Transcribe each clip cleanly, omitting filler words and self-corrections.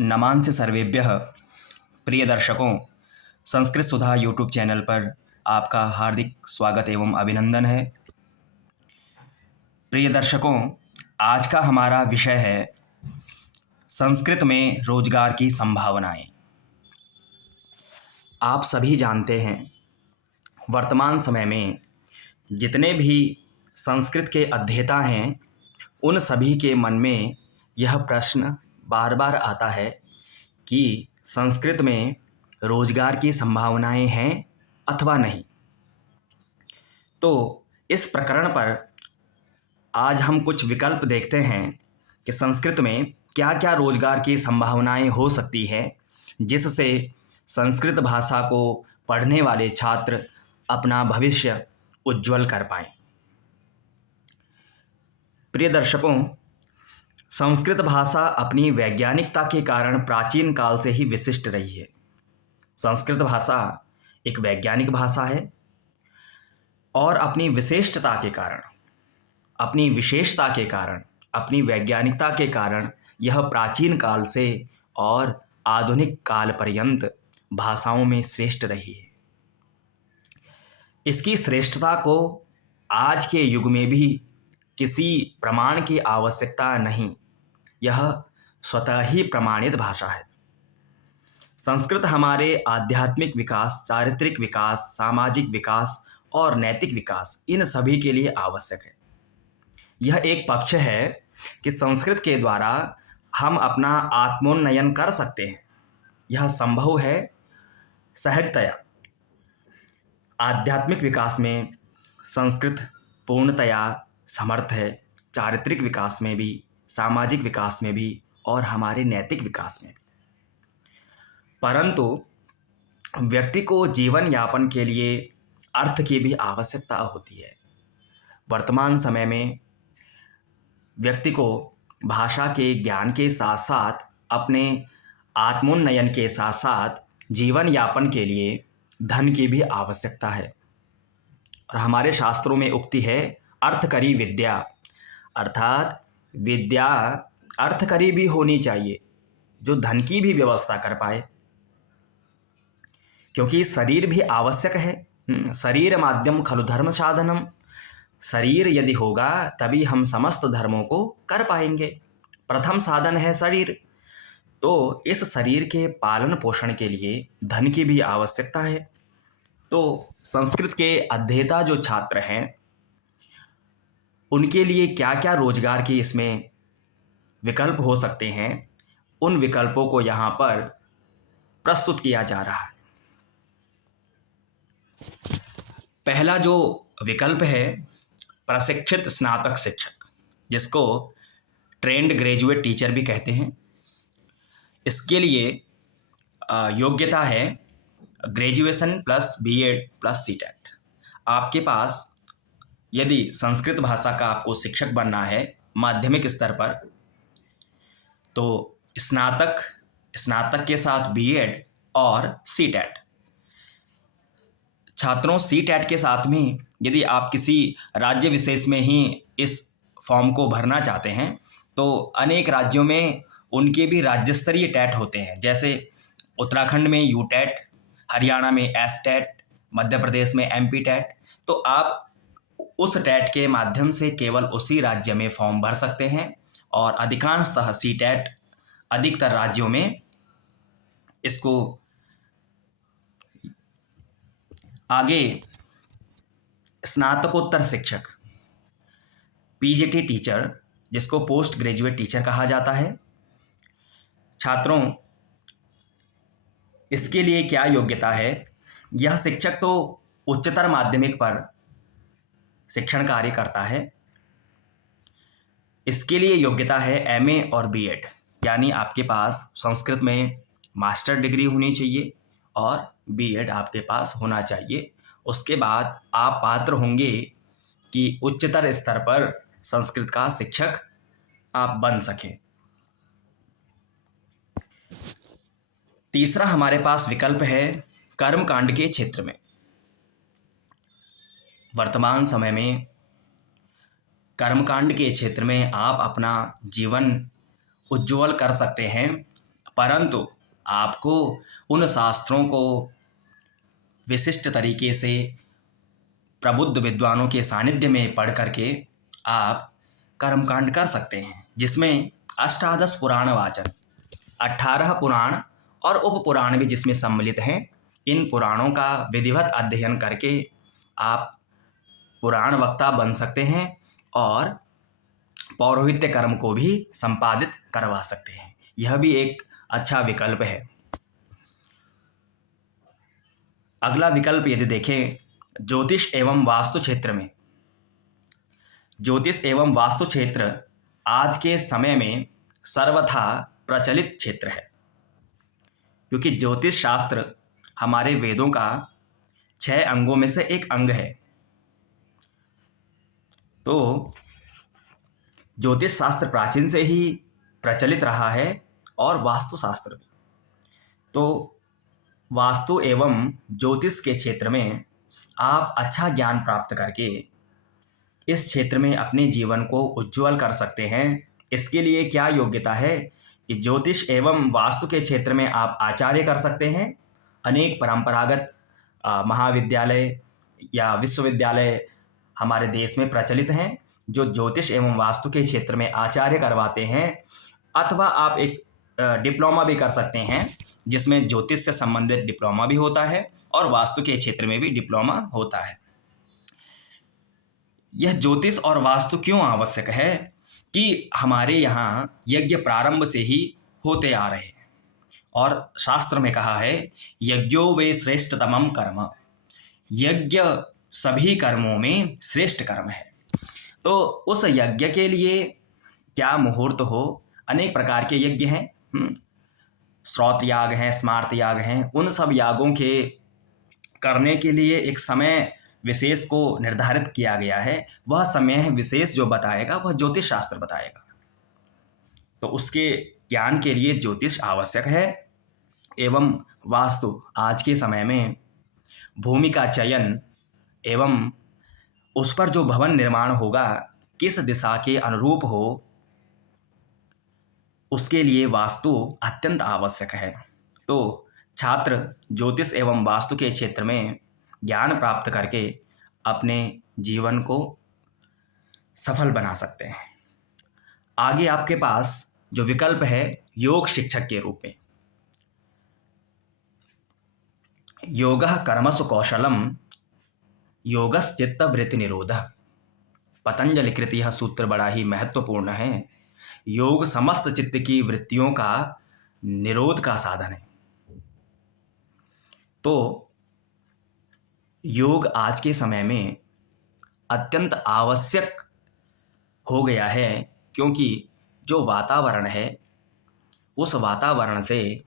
नमांसि सर्वेभ्यः। प्रिय दर्शकों, संस्कृत सुधा यूट्यूब चैनल पर आपका हार्दिक स्वागत एवं अभिनंदन है। प्रिय दर्शकों, आज का हमारा विषय है संस्कृत में रोजगार की संभावनाएं। आप सभी जानते हैं, वर्तमान समय में जितने भी संस्कृत के अध्येता हैं, उन सभी के मन में यह प्रश्न बार बार आता है कि संस्कृत में रोजगार की संभावनाएं हैं अथवा नहीं। तो इस प्रकरण पर आज हम कुछ विकल्प देखते हैं कि संस्कृत में क्या क्या रोजगार की संभावनाएं हो सकती है, जिससे संस्कृत भाषा को पढ़ने वाले छात्र अपना भविष्य उज्जवल कर पाएं। प्रिय दर्शकों, संस्कृत भाषा अपनी वैज्ञानिकता के कारण प्राचीन काल से ही विशिष्ट रही है। संस्कृत भाषा एक वैज्ञानिक भाषा है और अपनी विशिष्टता के कारण, अपनी विशेषता के कारण, अपनी वैज्ञानिकता के कारण यह प्राचीन काल से और आधुनिक काल पर्यंत भाषाओं में श्रेष्ठ रही है। इसकी श्रेष्ठता को आज के युग में भी किसी प्रमाण की आवश्यकता नहीं, यह स्वतः ही प्रमाणित भाषा है। संस्कृत हमारे आध्यात्मिक विकास, चारित्रिक विकास, सामाजिक विकास और नैतिक विकास, इन सभी के लिए आवश्यक है। यह एक पक्ष है कि संस्कृत के द्वारा हम अपना आत्मोन्नयन कर सकते हैं। यह संभव है सहजतया। आध्यात्मिक विकास में संस्कृत पूर्णतया समर्थ है, चारित्रिक विकास में भी, सामाजिक विकास में भी और हमारे नैतिक विकास में भी। परंतु व्यक्ति को जीवन यापन के लिए अर्थ की भी आवश्यकता होती है। वर्तमान समय में व्यक्ति को भाषा के ज्ञान के साथ साथ अपने आत्मोन्नयन के साथ साथ जीवन यापन के लिए धन की भी आवश्यकता है। और हमारे शास्त्रों में उक्ति है, अर्थकरी विद्या, अर्थात विद्या अर्थकरी भी होनी चाहिए, जो धन की भी व्यवस्था कर पाए, क्योंकि शरीर भी आवश्यक है। शरीर माध्यम खलु धर्म साधनम। शरीर यदि होगा तभी हम समस्त धर्मों को कर पाएंगे। प्रथम साधन है शरीर। तो इस शरीर के पालन पोषण के लिए धन की भी आवश्यकता है। तो संस्कृत के अध्येता जो छात्र हैं, उनके लिए क्या क्या रोजगार की इसमें विकल्प हो सकते हैं, उन विकल्पों को यहाँ पर प्रस्तुत किया जा रहा है। पहला जो विकल्प है, प्रशिक्षित स्नातक शिक्षक, जिसको ट्रेंड ग्रेजुएट टीचर भी कहते हैं। इसके लिए योग्यता है graduation plus BEd plus CTET. आपके पास यदि संस्कृत भाषा का आपको शिक्षक बनना है माध्यमिक स्तर पर, तो स्नातक के साथ बीएड और सीटेट। छात्रों, सीटेट के साथ में यदि आप किसी राज्य विशेष में ही इस फॉर्म को भरना चाहते हैं, तो अनेक राज्यों में उनके भी राज्य स्तरीय टेट होते हैं। जैसे उत्तराखंड में यूटेट, हरियाणा में एसटेट, मध्य प्रदेश में एमपी टेट। तो आप उस टेट के माध्यम से केवल उसी राज्य में फॉर्म भर सकते हैं और अधिकांशतः सीटेट अधिकतर राज्यों में इसको आगे स्नातकोत्तर शिक्षक, पीजीटी टीचर, जिसको पोस्ट ग्रेजुएट टीचर कहा जाता है। छात्रों, इसके लिए क्या योग्यता है? यह शिक्षक तो उच्चतर माध्यमिक पर शिक्षण कार्य करता है। इसके लिए योग्यता है एमए और बीएड, यानी आपके पास संस्कृत में मास्टर डिग्री होनी चाहिए और बीएड आपके पास होना चाहिए। उसके बाद आप पात्र होंगे कि उच्चतर स्तर पर संस्कृत का शिक्षक आप बन सकें। तीसरा हमारे पास विकल्प है कर्मकांड के क्षेत्र में। वर्तमान समय में कर्मकांड के क्षेत्र में आप अपना जीवन उज्ज्वल कर सकते हैं, परंतु आपको उन शास्त्रों को विशिष्ट तरीके से प्रबुद्ध विद्वानों के सानिध्य में पढ़ करके आप कर्मकांड कर सकते हैं, जिसमें अष्टादश पुराण वाचन, 18 पुराण और उप पुराण भी जिसमें सम्मिलित हैं। इन पुराणों का विधिवत अध्ययन करके आप पुराण वक्ता बन सकते हैं और पौरोहित्य कर्म को भी संपादित करवा सकते हैं। यह भी एक अच्छा विकल्प है। अगला विकल्प यदि देखें, ज्योतिष एवं वास्तु क्षेत्र में, ज्योतिष एवं वास्तु क्षेत्र आज के समय में सर्वथा प्रचलित क्षेत्र है, क्योंकि ज्योतिष शास्त्र हमारे वेदों का 6 अंगों में से एक अंग है। तो ज्योतिष शास्त्र प्राचीन से ही प्रचलित रहा है और वास्तुशास्त्र भी। तो वास्तु एवं ज्योतिष के क्षेत्र में आप अच्छा ज्ञान प्राप्त करके इस क्षेत्र में अपने जीवन को उज्ज्वल कर सकते हैं। इसके लिए क्या योग्यता है कि ज्योतिष एवं वास्तु के क्षेत्र में आप आचार्य कर सकते हैं। अनेक परंपरागत महाविद्यालय या विश्वविद्यालय हमारे देश में प्रचलित हैं जो ज्योतिष एवं वास्तु के क्षेत्र में आचार्य करवाते हैं। अथवा आप एक डिप्लोमा भी कर सकते हैं, जिसमें ज्योतिष से संबंधित डिप्लोमा भी होता है और वास्तु के क्षेत्र में भी डिप्लोमा होता है। यह ज्योतिष और वास्तु क्यों आवश्यक है कि हमारे यहाँ यज्ञ प्रारंभ से ही होते आ रहे हैं और शास्त्र में कहा है यज्ञो वे श्रेष्ठतमम कर्म, यज्ञ सभी कर्मों में श्रेष्ठ कर्म है। तो उस यज्ञ के लिए क्या मुहूर्त हो, अनेक प्रकार के यज्ञ हैं, श्रौत याग हैं, स्मार्त याग हैं। उन सब यागों के करने के लिए एक समय विशेष को निर्धारित किया गया है। वह समय विशेष जो बताएगा वह ज्योतिष शास्त्र बताएगा। तो उसके ज्ञान के लिए ज्योतिष आवश्यक है। एवं वास्तु आज के समय में भूमि का चयन एवं उस पर जो भवन निर्माण होगा किस दिशा के अनुरूप हो, उसके लिए वास्तु अत्यंत आवश्यक है। तो छात्र ज्योतिष एवं वास्तु के क्षेत्र में ज्ञान प्राप्त करके अपने जीवन को सफल बना सकते हैं। आगे आपके पास जो विकल्प है योग शिक्षक के रूप में, योगः कर्मसु कौशलम योगश्चित्त वृत्ति निरोधः। पतंजलि कृत यह सूत्र बड़ा ही महत्वपूर्ण है। योग समस्त चित्त की वृत्तियों का निरोध का साधन है। तो योग आज के समय में अत्यंत आवश्यक हो गया है, क्योंकि जो वातावरण है उस वातावरण से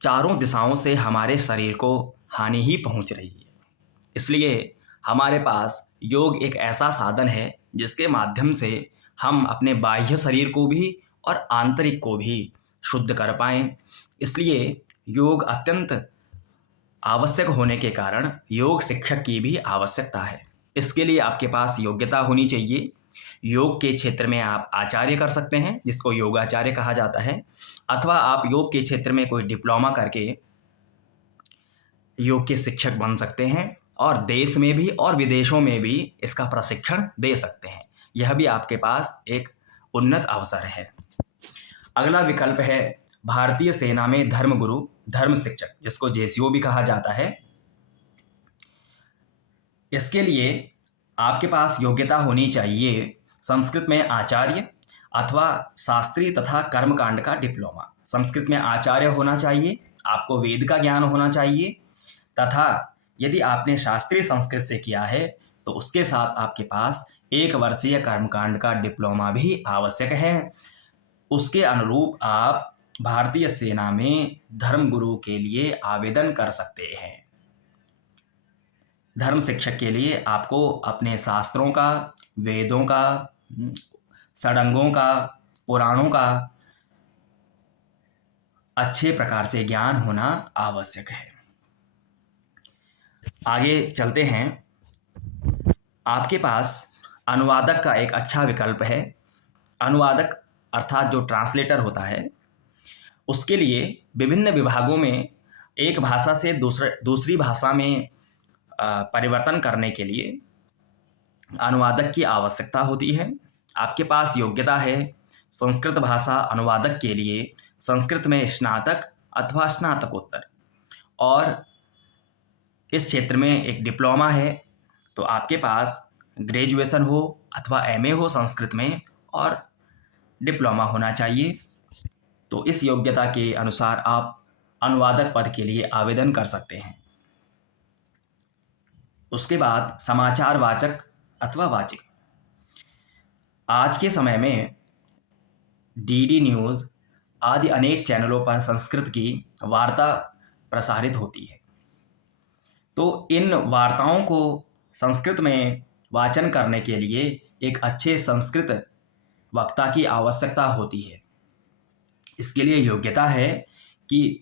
चारों दिशाओं से हमारे शरीर को हानि ही पहुंच रही है। इसलिए हमारे पास योग एक ऐसा साधन है जिसके माध्यम से हम अपने बाह्य शरीर को भी और आंतरिक को भी शुद्ध कर पाएं। इसलिए योग अत्यंत आवश्यक होने के कारण योग शिक्षक की भी आवश्यकता है। इसके लिए आपके पास योग्यता होनी चाहिए। योग के क्षेत्र में आप आचार्य कर सकते हैं, जिसको योगाचार्य कहा जाता है, अथवा आप योग के क्षेत्र में कोई डिप्लोमा करके योग के शिक्षक बन सकते हैं और देश में भी और विदेशों में भी इसका प्रशिक्षण दे सकते हैं। यह भी आपके पास एक उन्नत अवसर है। अगला विकल्प है भारतीय सेना में धर्मगुरु, धर्म शिक्षक, जिसको जेसीओ भी कहा जाता है। इसके लिए आपके पास योग्यता होनी चाहिए संस्कृत में आचार्य अथवा शास्त्री तथा कर्मकांड का डिप्लोमा। संस्कृत में आचार्य होना चाहिए, आपको वेद का ज्ञान होना चाहिए, तथा यदि आपने शास्त्रीय संस्कृत से किया है तो उसके साथ आपके पास 1 वर्षीय कर्मकांड का डिप्लोमा भी आवश्यक है। उसके अनुरूप आप भारतीय सेना में धर्मगुरु के लिए आवेदन कर सकते हैं। धर्म शिक्षक के लिए आपको अपने शास्त्रों का, वेदों का, षडंगों का, पुराणों का अच्छे प्रकार से ज्ञान होना आवश्यक है। आगे चलते हैं। आपके पास अनुवादक का एक अच्छा विकल्प है। अनुवादक अर्थात जो ट्रांसलेटर होता है, उसके लिए विभिन्न विभागों में एक भाषा से दूसरी भाषा में परिवर्तन करने के लिए अनुवादक की आवश्यकता होती है। आपके पास योग्यता है संस्कृत भाषा अनुवादक के लिए संस्कृत में स्नातक अथवा स्नातकोत्तर, और इस क्षेत्र में एक डिप्लोमा है, तो आपके पास ग्रेजुएशन हो अथवा एमए हो संस्कृत में और डिप्लोमा होना चाहिए। तो इस योग्यता के अनुसार आप अनुवादक पद के लिए आवेदन कर सकते हैं। उसके बाद समाचार वाचक अथवा वाचिक। आज के समय में डीडी न्यूज़ आदि अनेक चैनलों पर संस्कृत की वार्ता प्रसारित होती है। तो इन वार्ताओं को संस्कृत में वाचन करने के लिए एक अच्छे संस्कृत वक्ता की आवश्यकता होती है। इसके लिए योग्यता है कि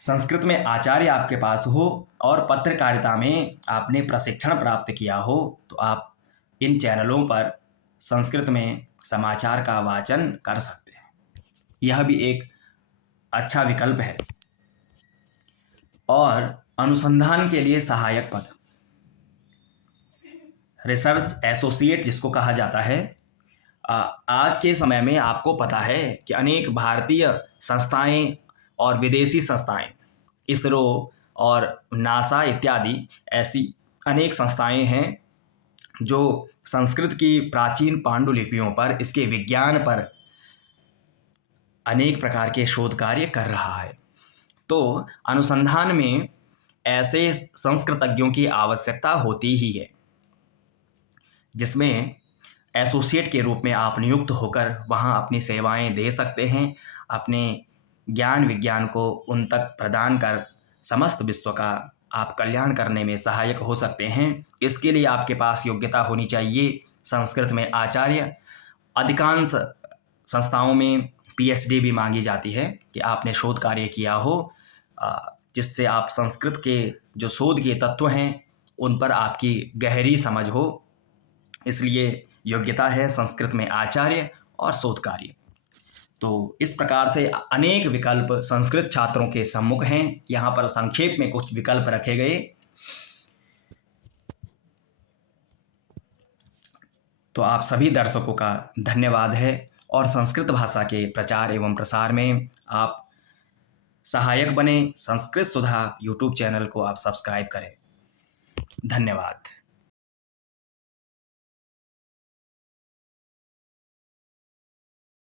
संस्कृत में आचार्य आपके पास हो और पत्रकारिता में आपने प्रशिक्षण प्राप्त किया हो, तो आप इन चैनलों पर संस्कृत में समाचार का वाचन कर सकते हैं। यह भी एक अच्छा विकल्प है। और अनुसंधान के लिए सहायक पद, रिसर्च एसोसिएट जिसको कहा जाता है, आज के समय में आपको पता है कि अनेक भारतीय संस्थाएं और विदेशी संस्थाएं, इसरो और नासा इत्यादि ऐसी अनेक संस्थाएं हैं जो संस्कृत की प्राचीन पांडुलिपियों पर, इसके विज्ञान पर अनेक प्रकार के शोध कार्य कर रहा है। तो अनुसंधान में ऐसे संस्कृतज्ञों की आवश्यकता होती ही है, जिसमें एसोसिएट के रूप में आप नियुक्त होकर वहाँ अपनी सेवाएं दे सकते हैं, अपने ज्ञान विज्ञान को उन तक प्रदान कर समस्त विश्व का आप कल्याण करने में सहायक हो सकते हैं। इसके लिए आपके पास योग्यता होनी चाहिए संस्कृत में आचार्य। अधिकांश संस्थाओं में पीएचडी भी मांगी जाती है कि आपने शोध कार्य किया हो, जिससे आप संस्कृत के जो शोध के तत्व हैं उन पर आपकी गहरी समझ हो। इसलिए योग्यता है संस्कृत में आचार्य और शोध कार्य। तो इस प्रकार से अनेक विकल्प संस्कृत छात्रों के सम्मुख हैं। यहाँ पर संक्षेप में कुछ विकल्प रखे गए। तो आप सभी दर्शकों का धन्यवाद है, और संस्कृत भाषा के प्रचार एवं प्रसार में आप सहायक बने। संस्कृत सुधा यूट्यूब चैनल को आप सब्सक्राइब करें। धन्यवाद।